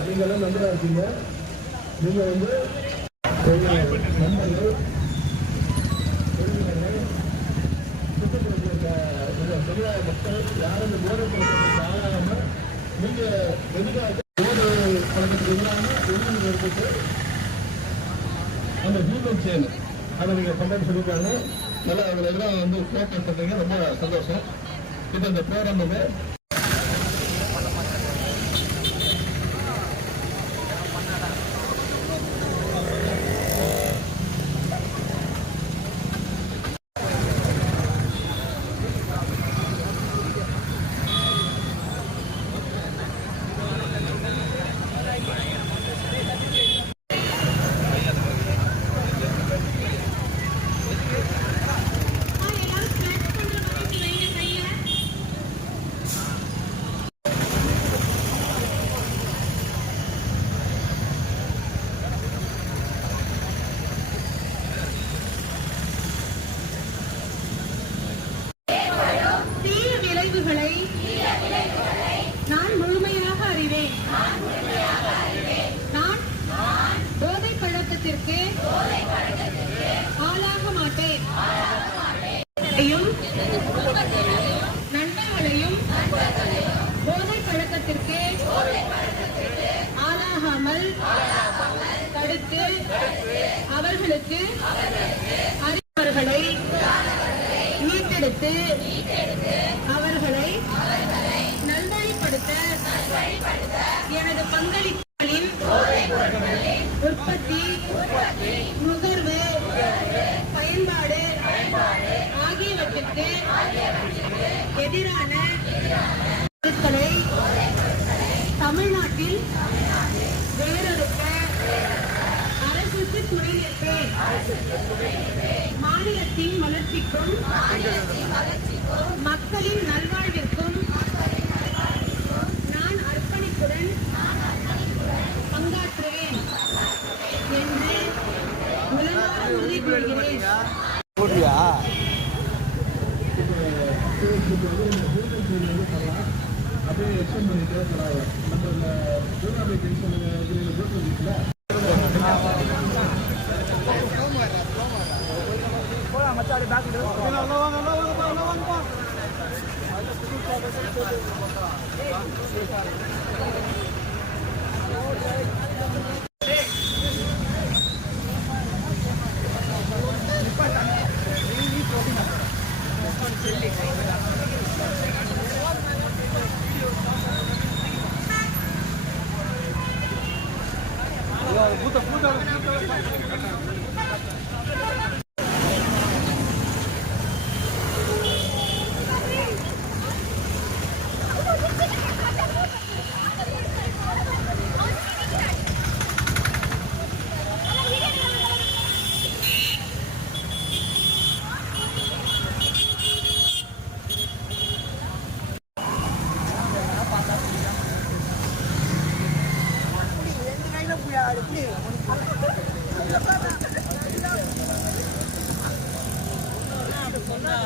நீங்க எல்லாம் நம்பரா இருக்கீங்க நீங்க வந்து மக்கள் யாரும் போதை பழக்கத்துக்கு ஆளாகாம நீங்க எதிராக போதை பழக்கத்துக்கு ஒழுங்கு எடுத்துட்டு அந்த ஹியூமன் செயின் அதை நீங்கள் பண்ணுறேன்னு சொல்லியிருக்காங்க நல்லா அதில் எல்லாம் வந்து ஃபோக்கஸ் பண்ணுறீங்க ரொம்ப சந்தோஷம். இப்போ இந்த ப்ரோக்ராமுமே எல்லாரும் ஆளாகாமல் தடுத்து அவர்களுக்கு அறிவர்களை மீட்டெடுத்து அவர்களை நல்வழிப்படுத்த எனது பங்களிப்புகளின் உற்பத்தி நுகர்வு பயன்பாடு ஆகியவற்றுக்கு எதிரான மாநிலத்தின் வளர்ச்சிக்கும் மக்களின் நல்வாழ்விற்கும் நான் அர்ப்பணிப்புடன் பங்காற்றுவேன் என்று உலகார உறுதி போட்டியா? அப்படியே எக்ஸ்டெண்ட் பண்ணிட்டு நம்ம இந்த பூனாபி tension cari bagi dulu. Lawan, lawan, lawan, lawan, lawan. Puta, puta, puta, puta. சொன்னா